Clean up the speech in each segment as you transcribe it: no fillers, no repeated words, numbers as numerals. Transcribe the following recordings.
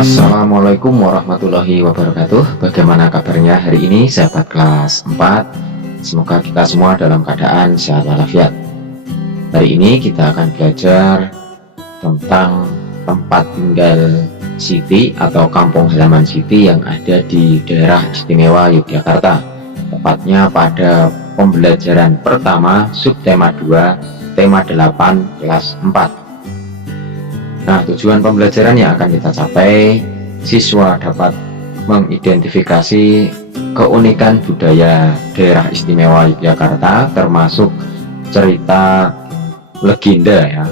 Assalamualaikum warahmatullahi wabarakatuh. Bagaimana kabarnya hari ini sahabat kelas 4? Semoga kita semua dalam keadaan sehat walafiat. Hari ini kita akan belajar tentang tempat tinggal Siti atau kampung halaman Siti yang ada di daerah istimewa Yogyakarta. Tepatnya pada pembelajaran pertama subtema 2 tema 8 kelas 4. Nah, tujuan pembelajaran yang akan kita capai, siswa dapat mengidentifikasi keunikan budaya daerah istimewa Yogyakarta, termasuk cerita legenda ya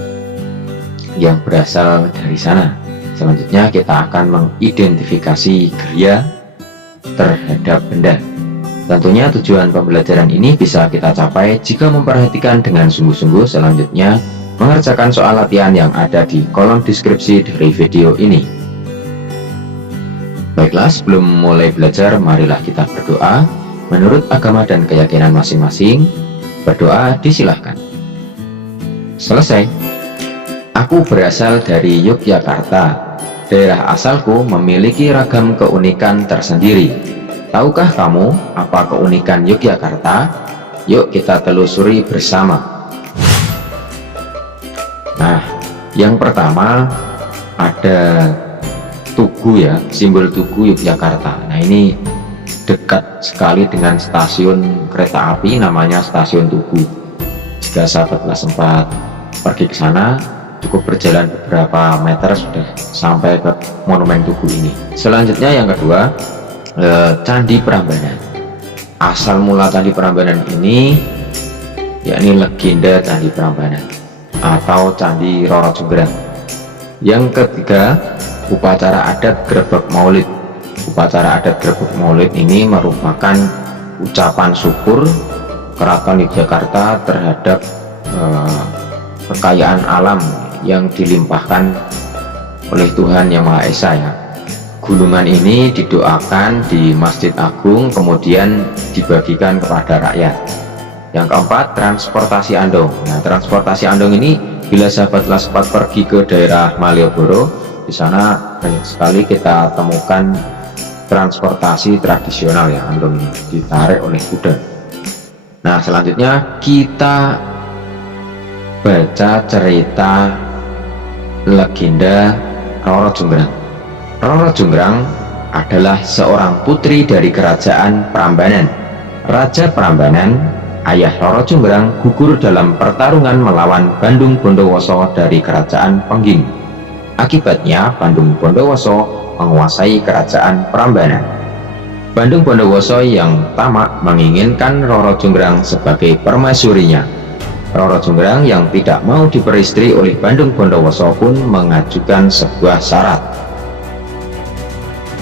yang berasal dari sana. Selanjutnya kita akan mengidentifikasi gaya terhadap benda. Tentunya tujuan pembelajaran ini bisa kita capai jika memperhatikan dengan sungguh-sungguh. Selanjutnya mengerjakan soal latihan yang ada di kolom deskripsi dari video ini. Baiklah, sebelum mulai belajar, marilah kita berdoa. Menurut agama dan keyakinan masing-masing, berdoa disilahkan. Selesai. Aku berasal dari Yogyakarta. Daerah asalku memiliki ragam keunikan tersendiri. Tahukah kamu apa keunikan Yogyakarta? Yuk kita telusuri bersama. Nah, yang pertama ada Tugu ya, simbol Tugu Yogyakarta. Nah, ini dekat sekali dengan stasiun kereta api namanya Stasiun Tugu. Jika sahabat kelas 4 pergi ke sana, cukup berjalan beberapa meter sudah sampai ke monumen Tugu ini. Selanjutnya yang kedua, Candi Prambanan. Asal mula Candi Prambanan ini yakni legenda Candi Prambanan atau Candi Roro Jonggrang. Yang ketiga, upacara adat Grebek Maulid. Upacara adat Grebek Maulid ini merupakan ucapan syukur Keraton Yogyakarta terhadap kekayaan alam yang dilimpahkan oleh Tuhan Yang Maha Esa ya. Gunungan ini didoakan di Masjid Agung, kemudian dibagikan kepada rakyat. Yang keempat, transportasi andong. Nah, transportasi andong ini bila sahabat kelas 4 pergi ke daerah Malioboro, di sana banyak sekali kita temukan transportasi tradisional ya, andong ini ditarik oleh kuda. Nah, selanjutnya kita baca cerita legenda Roro Jonggrang. Roro Jonggrang adalah seorang putri dari kerajaan Prambanan. Raja Prambanan, ayah Roro Jonggrang, gugur dalam pertarungan melawan Bandung Bondowoso dari kerajaan Pengging. Akibatnya Bandung Bondowoso menguasai kerajaan Prambanan. Bandung Bondowoso yang tamak menginginkan Roro Jonggrang sebagai permaisurinya. Roro Jonggrang yang tidak mau diperistri oleh Bandung Bondowoso pun mengajukan sebuah syarat.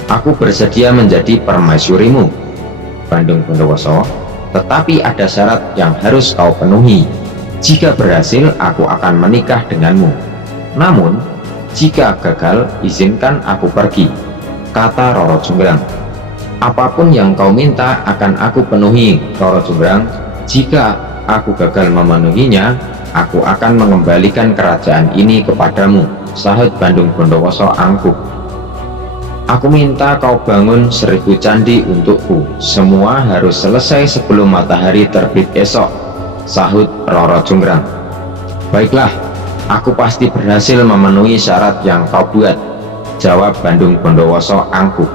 Aku bersedia menjadi permaisurimu, Bandung Bondowoso, tetapi ada syarat yang harus kau penuhi. Jika berhasil, aku akan menikah denganmu. Namun, jika gagal, izinkan aku pergi, kata Roro Jonggrang. Apapun yang kau minta akan aku penuhi, Roro Jonggrang. Jika aku gagal memenuhinya, aku akan mengembalikan kerajaan ini kepadamu, sahut Bandung Bondowoso angkuh. Aku minta kau bangun 1000 candi untukku. Semua harus selesai sebelum matahari terbit esok, sahut Roro Jonggrang. Baiklah, aku pasti berhasil memenuhi syarat yang kau buat, jawab Bandung Bondowoso angkuh.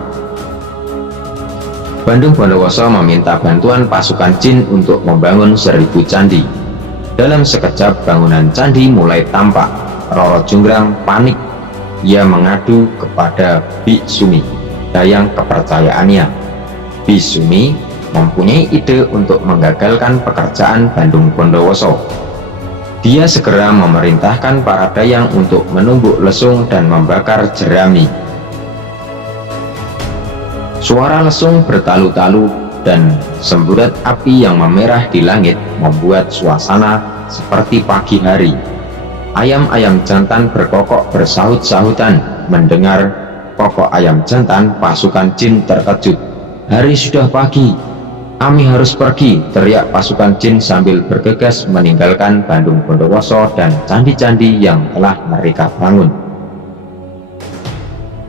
Bandung Bondowoso meminta bantuan pasukan jin untuk membangun 1000 candi. Dalam sekejap bangunan candi mulai tampak. Roro Jonggrang panik. Ia mengadu kepada Biksumi, dayang kepercayaannya. Biksumi mempunyai ide untuk menggagalkan pekerjaan Bandung Bondowoso. Dia segera memerintahkan para dayang untuk menumbuk lesung dan membakar jerami. Suara lesung bertalu-talu dan semburat api yang memerah di langit membuat suasana seperti pagi hari. Ayam-ayam jantan berkokok bersahut-sahutan. Mendengar kokok ayam jantan, pasukan jin terkejut. Hari sudah pagi, kami harus pergi, teriak pasukan jin sambil bergegas meninggalkan Bandung Bondowoso dan candi-candi yang telah mereka bangun.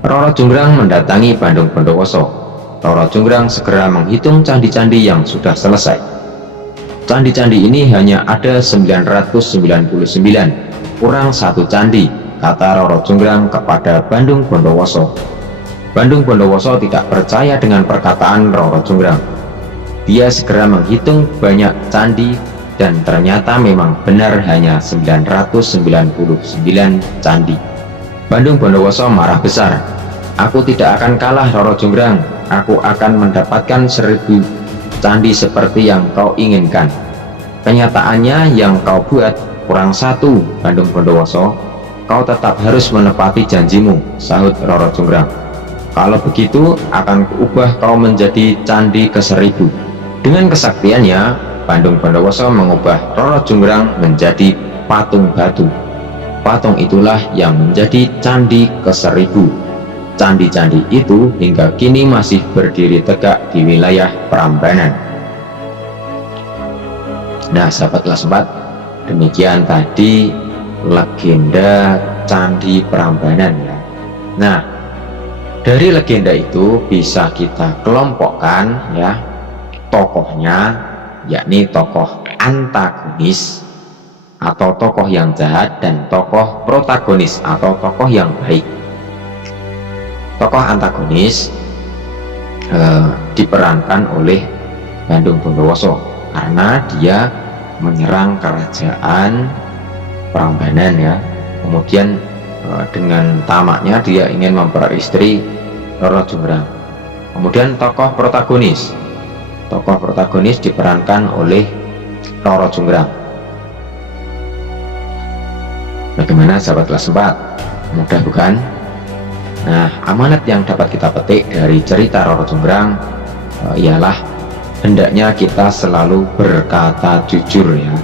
Roro Jonggrang mendatangi Bandung Bondowoso. Roro Jonggrang segera menghitung candi-candi yang sudah selesai. Candi-candi ini hanya ada 999, kurang satu candi, kata Roro Jonggrang kepada Bandung Bondowoso. Bandung Bondowoso tidak percaya dengan perkataan Roro Jonggrang. Dia segera menghitung banyak candi dan ternyata memang benar hanya 999 candi. Bandung Bondowoso marah besar. Aku tidak akan kalah Roro Jonggrang, aku akan mendapatkan 1000 candi seperti yang kau inginkan. Kenyataannya yang kau buat kurang satu, Bandung Bondowoso. Kau tetap harus menepati janjimu, sahut Roro Jonggrang. Kalau begitu akan kuubah kau menjadi candi ke-1000. Dengan kesaktiannya, Bandung Bondowoso mengubah Roro Jonggrang menjadi patung batu. Patung itulah yang menjadi candi ke-1000. Candi-candi itu hingga kini masih berdiri tegak di wilayah Prambanan. Nah, sahabat kelas 4, demikian tadi legenda Candi Prambanan ya. Nah, dari legenda itu bisa kita kelompokkan ya tokohnya, yakni tokoh antagonis atau tokoh yang jahat dan tokoh protagonis atau tokoh yang baik. Tokoh antagonis diperankan oleh Bandung Bondowoso karena dia menyerang kerajaan Prambanan ya. Kemudian dengan tamaknya dia ingin memperistri Roro Jonggrang. Kemudian tokoh protagonis diperankan oleh Roro Jonggrang. Bagaimana sahabat kelas 4? Mudah bukan? Nah, amanat yang dapat kita petik dari cerita Roro Jonggrang ialah hendaknya kita selalu berkata jujur ya.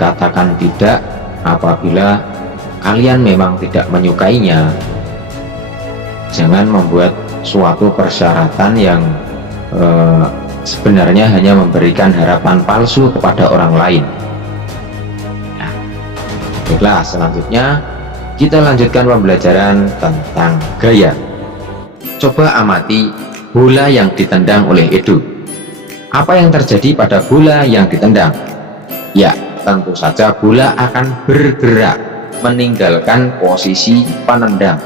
Katakan tidak apabila kalian memang tidak menyukainya. Jangan membuat suatu persyaratan yang sebenarnya hanya memberikan harapan palsu kepada orang lain. Nah, baiklah, selanjutnya kita lanjutkan pembelajaran tentang gaya. Coba amati bola yang ditendang oleh Edo. Apa yang terjadi pada bola yang ditendang? Ya, tentu saja bola akan bergerak meninggalkan posisi penendang.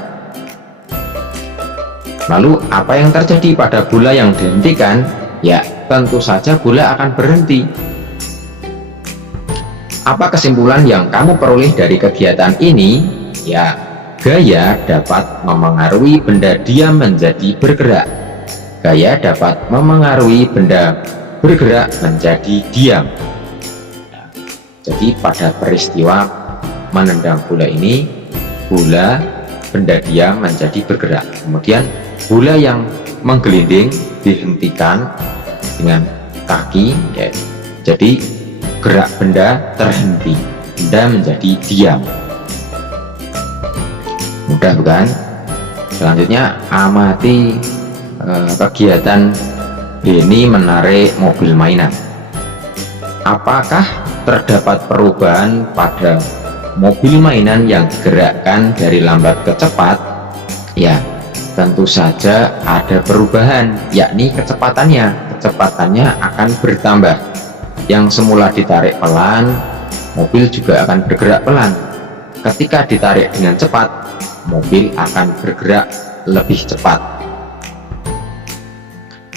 Lalu apa yang terjadi pada bola yang dihentikan? Ya, tentu saja bola akan berhenti. Apa kesimpulan yang kamu peroleh dari kegiatan ini? Ya, gaya dapat memengaruhi benda diam menjadi bergerak. Gaya dapat memengaruhi benda bergerak menjadi diam. Jadi pada peristiwa menendang bola ini, bola benda diam menjadi bergerak. Kemudian bola yang menggelinding dihentikan dengan kaki ya. Jadi gerak benda terhenti, benda menjadi diam. Mudah bukan? Selanjutnya amati kegiatan Beni menarik mobil mainan. Apakah terdapat perubahan pada mobil mainan yang digerakkan dari lambat ke cepat? Ya, tentu saja ada perubahan, yakni kecepatannya. Kecepatannya akan bertambah. Yang semula ditarik pelan, mobil juga akan bergerak pelan. Ketika ditarik dengan cepat, mobil akan bergerak lebih cepat.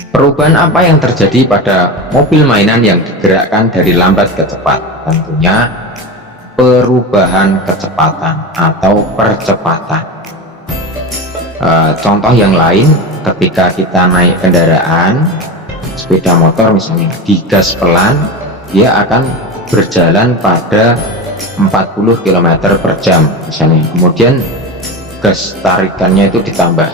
Perubahan apa yang terjadi pada mobil mainan yang digerakkan dari lambat ke cepat? Tentunya perubahan kecepatan atau percepatan. Contoh yang lain, ketika kita naik kendaraan sepeda motor misalnya digas pelan, dia akan berjalan pada 40 km per jam misalnya. Kemudian gas tarikannya itu ditambah,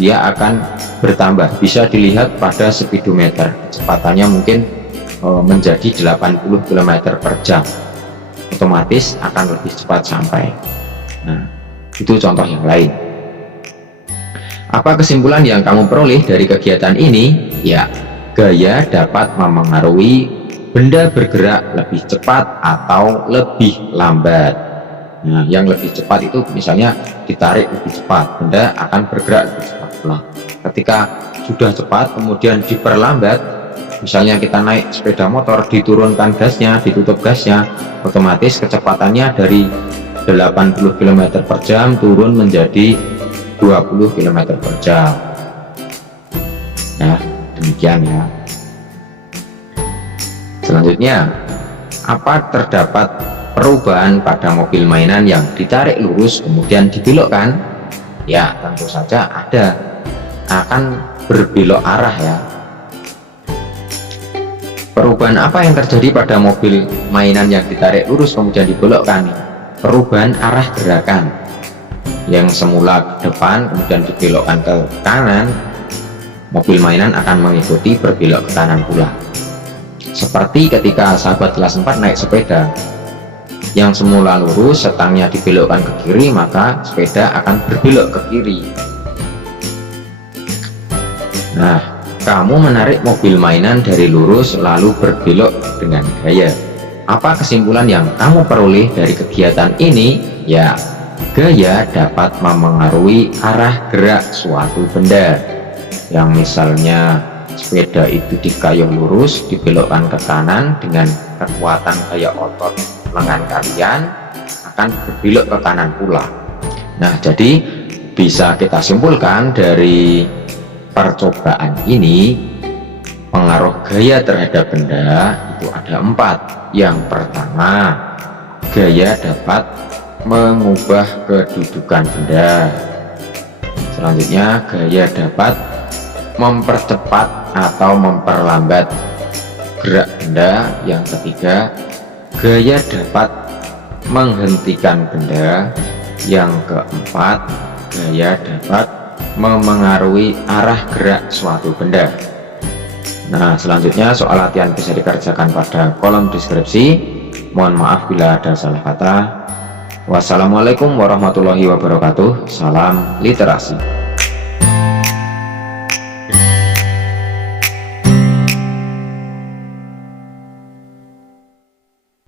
dia akan bertambah, bisa dilihat pada speedometer, kecepatannya mungkin menjadi 80 km per jam, otomatis akan lebih cepat sampai. Nah, itu contoh yang lain. Apa kesimpulan yang kamu peroleh dari kegiatan ini? Ya, gaya dapat memengaruhi benda bergerak lebih cepat atau lebih lambat. Nah, yang lebih cepat itu misalnya ditarik lebih cepat, benda akan bergerak lebih cepat pula. Ketika sudah cepat kemudian diperlambat, misalnya kita naik sepeda motor, diturunkan gasnya, ditutup gasnya, otomatis kecepatannya dari 80 km per jam turun menjadi 20 km per jam. Nah, demikian ya. Selanjutnya, apa terdapat perubahan pada mobil mainan yang ditarik lurus kemudian dibelokkan? Ya, tentu saja ada, akan berbelok arah ya. Perubahan apa yang terjadi pada mobil mainan yang ditarik lurus kemudian dibelokkan? Perubahan arah gerakan, yang semula ke depan kemudian dibelokkan ke kanan, mobil mainan akan mengikuti berbelok ke kanan pula. Seperti ketika sahabat kelas 4 naik sepeda, yang semula lurus setangnya dibelokkan ke kiri, maka sepeda akan berbelok ke kiri. Nah, kamu menarik mobil mainan dari lurus lalu berbelok dengan gaya. Apa kesimpulan yang kamu peroleh dari kegiatan ini? Ya, gaya dapat memengaruhi arah gerak suatu benda. Yang misalnya sepeda itu dikayuh lurus, dibelokkan ke kanan dengan kekuatan gaya otot lengan kalian akan berbelok ke kanan pula. Nah, jadi bisa kita simpulkan dari percobaan ini, pengaruh gaya terhadap benda itu ada 4. Yang pertama, gaya dapat mengubah kedudukan benda. Selanjutnya, gaya dapat mempercepat atau memperlambat gerak benda. Yang ketiga, gaya dapat menghentikan benda. Yang keempat, gaya dapat memengaruhi arah gerak suatu benda. Nah, selanjutnya soal latihan bisa dikerjakan pada kolom deskripsi. Mohon maaf bila ada salah kata. Wassalamualaikum warahmatullahi wabarakatuh. Salam literasi.